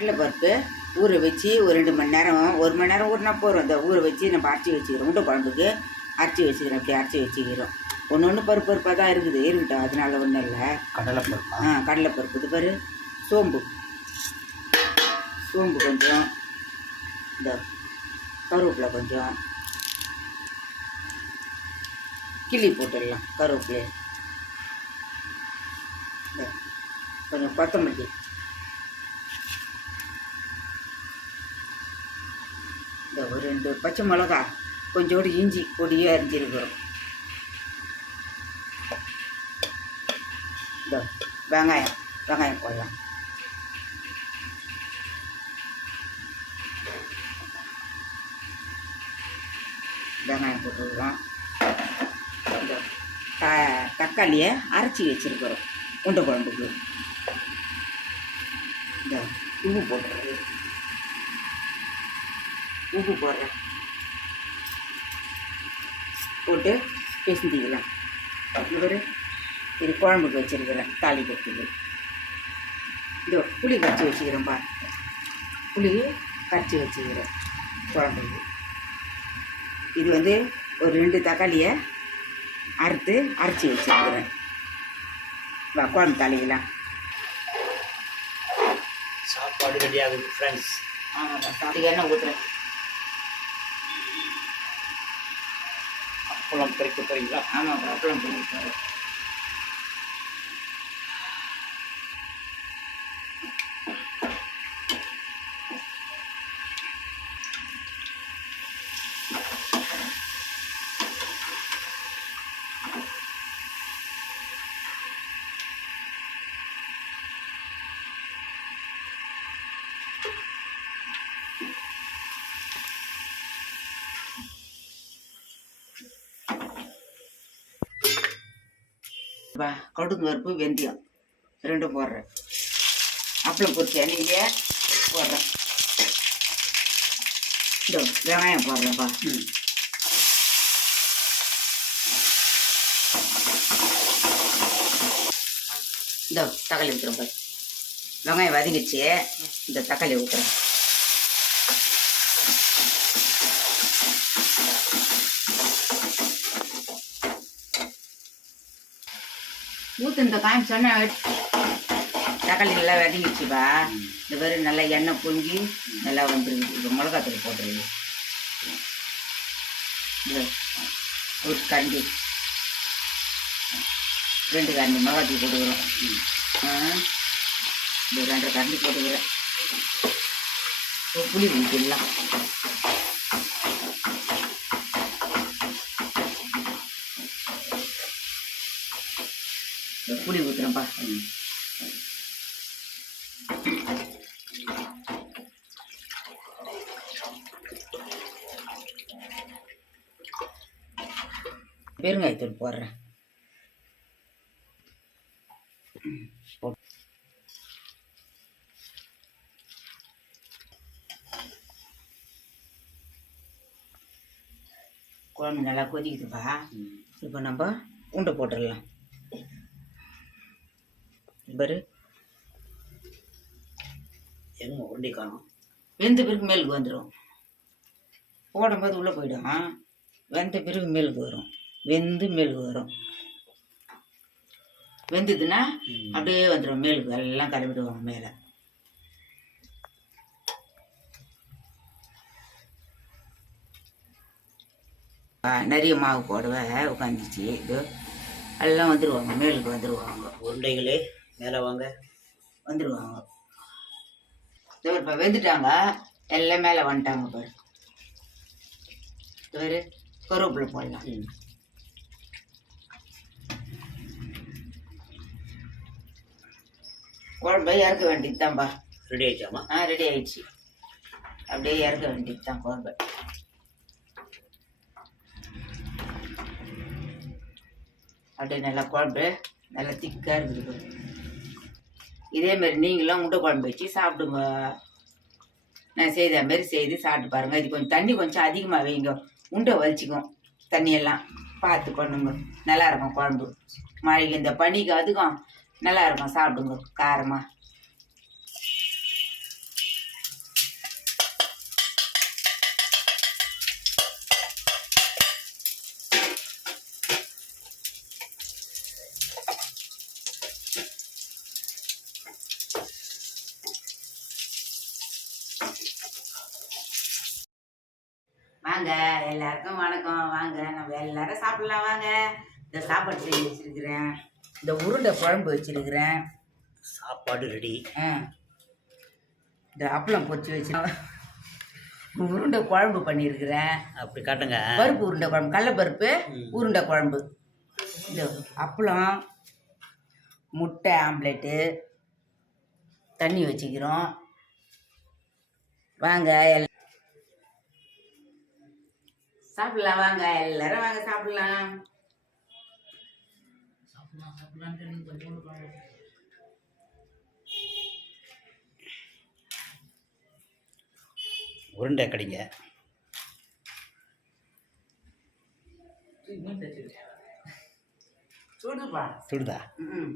கடலைப்பருப்பு ஊற வச்சு ஒரு 2 மணி நேரம் 1 மணி நேரம் ஊறினா போகிறோம். இந்த ஊற வச்சு நம்ம அரைச்சி வச்சுக்கிறோம். உண்டை குழம்புக்கு அரைச்சி வச்சுக்கிறோம். அப்படி அரைச்சி வச்சுக்கிறோம். ஒன்று பருப்பு பருப்பாக தான் இருக்குது இருக்கட்டும். அதனால ஒன்றும் இல்லை. கடலைப்பருப்பு கடலைப்பருப்பு இது பாரு. சோம்பு கொஞ்சம், இந்த கருவேப்பிலை கொஞ்சம் கிள்ளி போட்டுடலாம். கருவேப்பிலை கொஞ்சம் கொத்தமல்லி, இந்த ஒரு 2 பச்சை மிளகா, கொஞ்சோடு இஞ்சி பொடியாக அரிஞ்சிருக்கிறோம். இந்த வெங்காயம் போடலாம். வெங்காயம் போட்டுருக்கோம். இந்த தக்காளியை அரைச்சி வச்சுருக்கிறோம் உண்டை குழம்புக்கு. இந்த உப்பு போட்டுறேன். போட்டு பேசிக்கலாம். ஒரு இது குழம்புக்கு வச்சுருக்கிறேன். தாளிக்கிறதுக்கு இதோ புளி கரைச்சி வச்சுக்கிறேன்ப்பா. புளி கரைச்சி வச்சுக்கிறேன் குழம்புக்கு. இது வந்து ஒரு 2 தக்காளியை அரைச்சி வச்சுருக்கிறேன். குழம்பு தாளிக்கலாம். சாப்பாடு ரெடி ஆகுது ஃப்ரெண்ட்ஸ். சாப்பிட்டு எண்ணெய் ஊற்றுறேன். அப்பளம் பறிக்க போகிறீங்களா? ஆமாம், அப்பளம் பறிக்க போகிறேன். கடுகு பருப்பு வெந்தயம் 2 போடுறேன். அப்பளம் பொரிச்ச எண்ணெயிலே போடுறேன். இந்த வெங்காயம் போடுறேன்ப்பா. இந்த தக்காளி ஊற்றுறேன்ப்பா. வெங்காயம் வதங்கிச்சு. இந்த தக்காளி ஊற்றுறேன். ஊற்று இந்த காயம் சொன்ன தக்காளி நல்லா வதங்கிடுச்சுப்பா. இந்த மாதிரி நல்லா எண்ணெய் பொங்கி நல்லா வந்துருக்குது. இப்போ மிளகாத்தூள் போட்டுருது. இந்த ஒரு கரண்டி 2 கரண்டி மிளகாத்தூள் போட்டுக்கிறோம். இந்த 2 கரண்டி போட்டுக்கிறேன். புளி ஊற்றிடலாம். புளி ஊற்றுறேன்ப்பா. பெருங்காயத்தூள் போடுறேன். குழம்பு நல்லா கொதிக்குதுப்பா. இப்போ நம்ம உண்டை போட்டுடலாம். பாரு எங்க உருண்டை காணும். வெந்த பிறகு மேலுக்கு வந்துடும். போடும்போது உள்ளே போயிடும். வெந்த பிறகு மேலுக்கு வரும். மேலுக்கு வரும். வெந்ததுன்னா அப்படியே வந்துடும் மேலுக்கு. எல்லாம் கலவிடுவாங்க மேலே. நிறைய மாவு போடுவேன். உட்காந்துச்சு. இது எல்லாம் வந்துடுவாங்க மேலுக்கு வந்துடுவாங்க. உருண்டைகளே மேலே வாங்க வந்துடுவாங்க. இப்போ வெந்துட்டாங்க. எல்லாம் மேலே வந்துட்டாங்க பாரு. வேறு கருவேப்பிலை போடலாம். குழம்பு இறக்க வேண்டியது தான்ப்பா. ரெடி ஆயிடுச்சாமா? ரெடி ஆயிடுச்சு. அப்படியே இறக்க வேண்டியது தான் குழம்பு. அப்படியே நல்லா குழம்பு நல்லா திக்காக இருக்குது. இதேமாரி நீங்களும் முட்டை குழம்பு வச்சு சாப்பிடுங்க. நான் செய்த மாரி செய்து சாப்பிட்டு பாருங்கள். இது கொஞ்சம் அதிகமாக வைங்க. உண்டை வலிச்சிக்கும். தண்ணியெல்லாம் பார்த்து பண்ணுங்க. நல்லாயிருக்கும் குழம்பு. மழைக்கு இந்த பனிக்கு அதுக்கும் நல்லாயிருக்கும். சாப்பிடுங்க காரமாக. வாங்க எல்லாருக்கும் வணக்கம். வாங்க நம்ம எல்லாரும் சாப்பிடலாம். வாங்க. இந்த சாப்பாடு செஞ்சு வச்சிருக்கிறேன். இந்த உருண்டை குழம்பு வச்சிருக்கிறேன். சாப்பாடு ரெடி. இந்த அப்பளம் பொரிச்சு வச்சு உருண்டை குழம்பு பண்ணியிருக்கிறேன். அப்படி காட்டுங்க. பருப்பு உருண்டை குழம்பு, கடலைப்பருப்பு உருண்டை குழம்பு. இந்த அப்பளம், முட்டை ஆம்லேட்டு, தண்ணி வச்சுக்கிறோம். வாங்க சாப்பிடலாம். வாங்க எல்லாரும் வாங்க சாப்பிடலாம். உருண்டை கடிங்க. சுடுப்பா. சுடுதா? ம்.